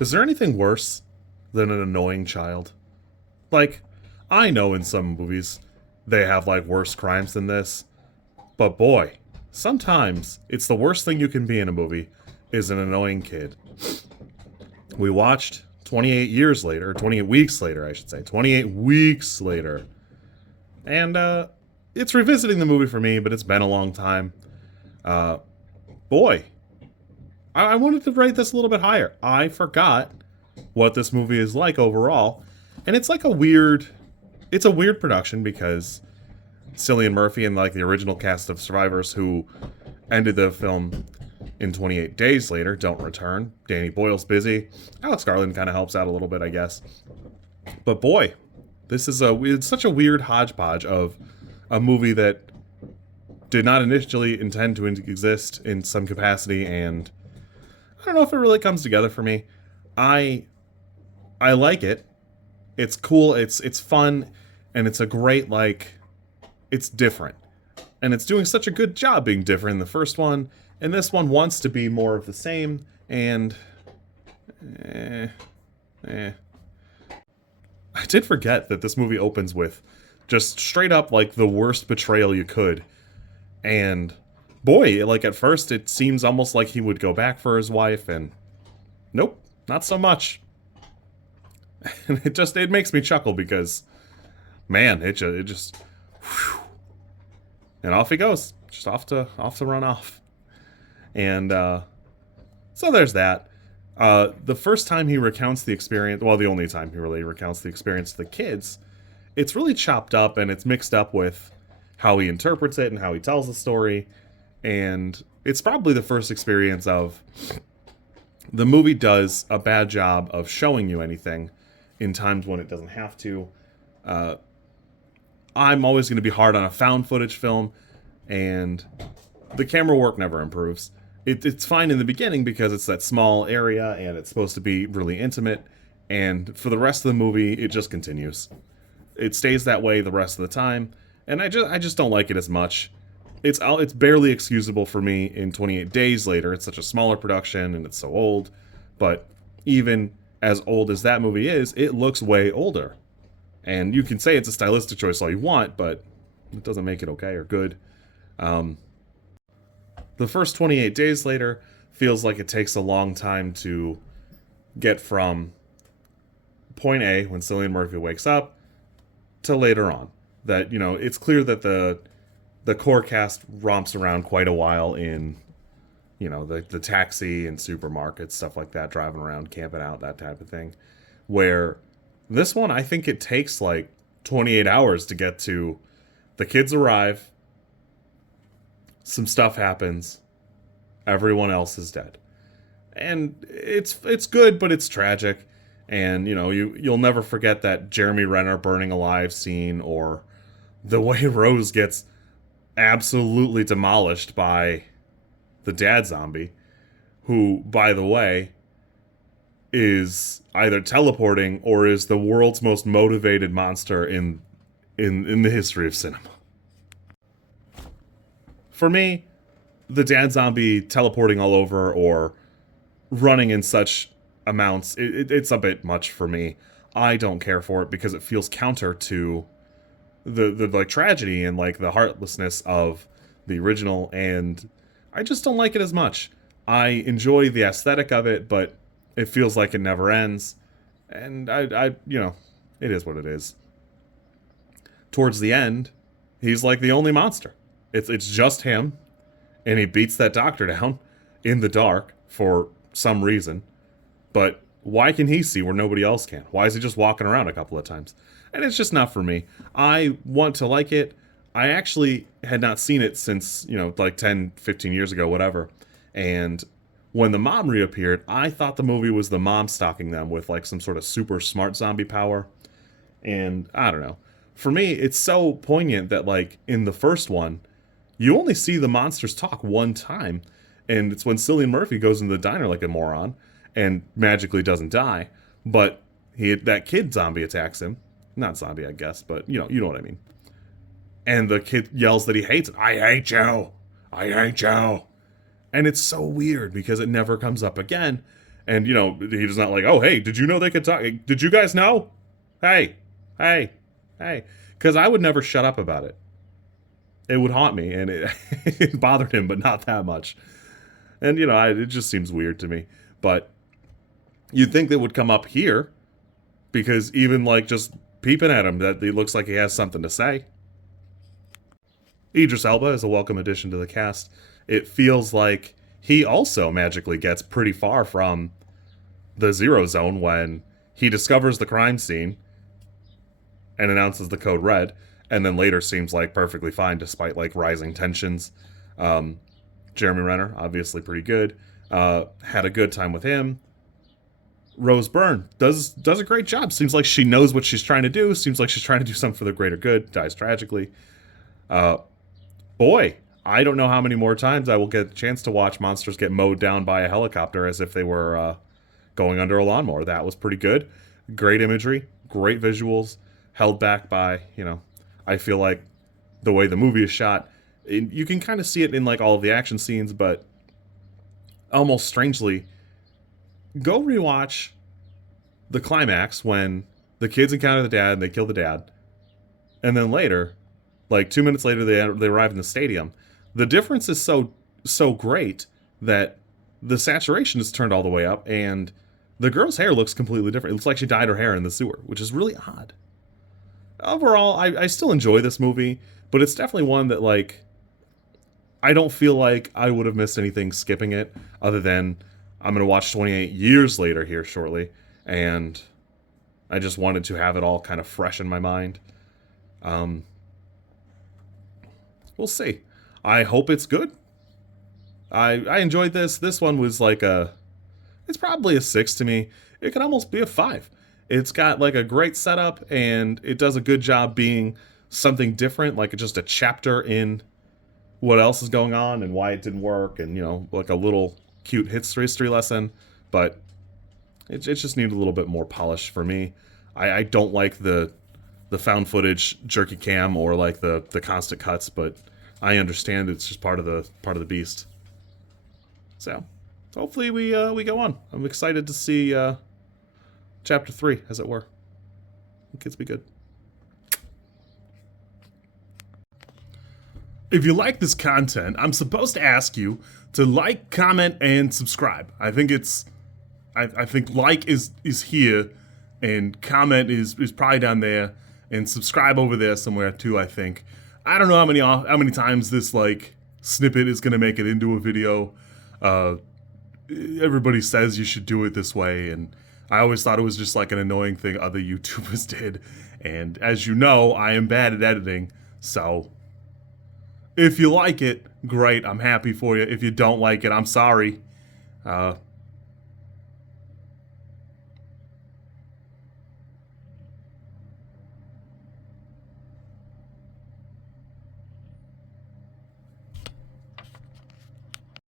Is there anything worse than an annoying child? Like, I know in some movies they have like worse crimes than this, but boy, sometimes it's the worst thing you can be in a movie is an annoying kid. We watched 28 years later, 28 weeks later, I should say, 28 weeks later. And it's revisiting the movie for me, but it's been a long time. Uh, boy, I wanted to rate this a little bit higher. I forgot what this movie is like overall, and it's like it's a weird production because Cillian Murphy and like the original cast of Survivors who ended the film in 28 days later don't return. Danny Boyle's busy. Alex Garland kind of helps out a little bit, I guess. But boy, it's such a weird hodgepodge of a movie that did not initially intend to exist in some capacity, and I don't know if it really comes together for me. I I like it. It's cool. It's fun, and it's a great like. It's different, and it's doing such a good job being different in the first one, and this one wants to be more of the same. And eh, eh. I did forget that this movie opens with just straight up like the worst betrayal you could. And boy, like at first it seems almost like he would go back for his wife, and nope, not so much. And it makes me chuckle because man, it just whew, and off he goes, just off to run off. And so there's that. The first time he recounts the experience, well, the only time he really recounts the experience to the kids, it's really chopped up and it's mixed up with how he interprets it and how he tells the story. And it's probably the first experience of the movie does a bad job of showing you anything in times when it doesn't have to. I'm always going to be hard on a found footage film, and the camera work never improves. It's fine in the beginning because it's that small area and it's supposed to be really intimate, and for the rest of the movie, it just continues. It stays that way the rest of the time, and I just don't like it as much. It's barely excusable for me in 28 Days Later. It's such a smaller production and it's so old, but even as old as that movie is, it looks way older. And you can say it's a stylistic choice all you want, but it doesn't make it okay or good. The first 28 Days Later feels like it takes a long time to get from point A, when Cillian Murphy wakes up, to later on. That, you know, it's clear that the core cast romps around quite a while in, you know, the taxi and supermarkets, stuff like that, driving around, camping out, that type of thing. Where this one, I think it takes like 28 hours to get to the kids arrive, some stuff happens, everyone else is dead. And it's good, but it's tragic. And, you know, you'll never forget that Jeremy Renner burning alive scene, or the way Rose gets absolutely demolished by the dad zombie, who, by the way, is either teleporting or is the world's most motivated monster in the history of cinema. For me, the dad zombie teleporting all over or running in such amounts, it's a bit much for me. I don't care for it because it feels counter to the like tragedy and like the heartlessness of the original, and I just don't like it as much. I enjoy the aesthetic of it, but it feels like it never ends, and I you know, it is what it is. Towards the end, he's like the only monster. It's just him, and he beats that doctor down in the dark for some reason. But why can he see where nobody else can? Why is he just walking around a couple of times? And it's just not for me. I want to like it. I actually had not seen it since, you know, like 10, 15 years ago, whatever. And when the mom reappeared, I thought the movie was the mom stalking them with like some sort of super smart zombie power. And I don't know. For me, it's so poignant that like in the first one, you only see the monsters talk one time. And it's when Cillian Murphy goes into the diner like a moron and magically doesn't die. But that kid zombie attacks him. Not zombie, I guess, but you know what I mean. And the kid yells that he hates it. I hate you. I hate you. And it's so weird because it never comes up again. And, he was not like, oh, hey, did you know they could talk? Did you guys know? Hey, hey, hey. Because I would never shut up about it. It would haunt me, and it bothered him, but not that much. And, it just seems weird to me. But you'd think they would come up here, because even, like, just peeping at him, that he looks like he has something to say. Idris Elba is a welcome addition to the cast. It feels like he also magically gets pretty far from the Zero Zone when he discovers the crime scene and announces the code red, and then later seems like perfectly fine despite like rising tensions. Jeremy Renner, obviously pretty good. Had a good time with him. Rose Byrne does a great job. Seems like she knows what she's trying to do. Seems like she's trying to do something for the greater good. Dies tragically. Boy, I don't know how many more times I will get a chance to watch monsters get mowed down by a helicopter as if they were going under a lawnmower. That was pretty good. Great imagery, great visuals, held back by, I feel like the way the movie is shot. You can kind of see it in like all of the action scenes, but almost strangely, go rewatch the climax when the kids encounter the dad and they kill the dad. And then later, like 2 minutes later, they arrive in the stadium. The difference is so great that the saturation is turned all the way up, and the girl's hair looks completely different. It looks like she dyed her hair in the sewer, which is really odd. Overall, I still enjoy this movie, but it's definitely one that, like, I don't feel like I would have missed anything skipping it, other than I'm going to watch 28 years later here shortly, and I just wanted to have it all kind of fresh in my mind. We'll see. I hope it's good. I enjoyed this. This one was like it's probably a 6 to me. It could almost be a 5. It's got like a great setup, and it does a good job being something different, like just a chapter in what else is going on and why it didn't work, and like a little cute history lesson. But it just needed a little bit more polish for me. I don't like the found footage jerky cam or like the constant cuts, but I understand it's just part of the beast. So hopefully we go on. I'm excited to see chapter 3, as it were. I think it's be good. If you like this content, I'm supposed to ask you to like, comment, and subscribe. I think I think like is here, and comment is probably down there, and subscribe over there somewhere too, I think. I don't know how many times this like snippet is gonna make it into a video. Everybody says you should do it this way, and I always thought it was just like an annoying thing other YouTubers did. And as you know, I am bad at editing, so if you like it, great, I'm happy for you. If you don't like it, I'm sorry.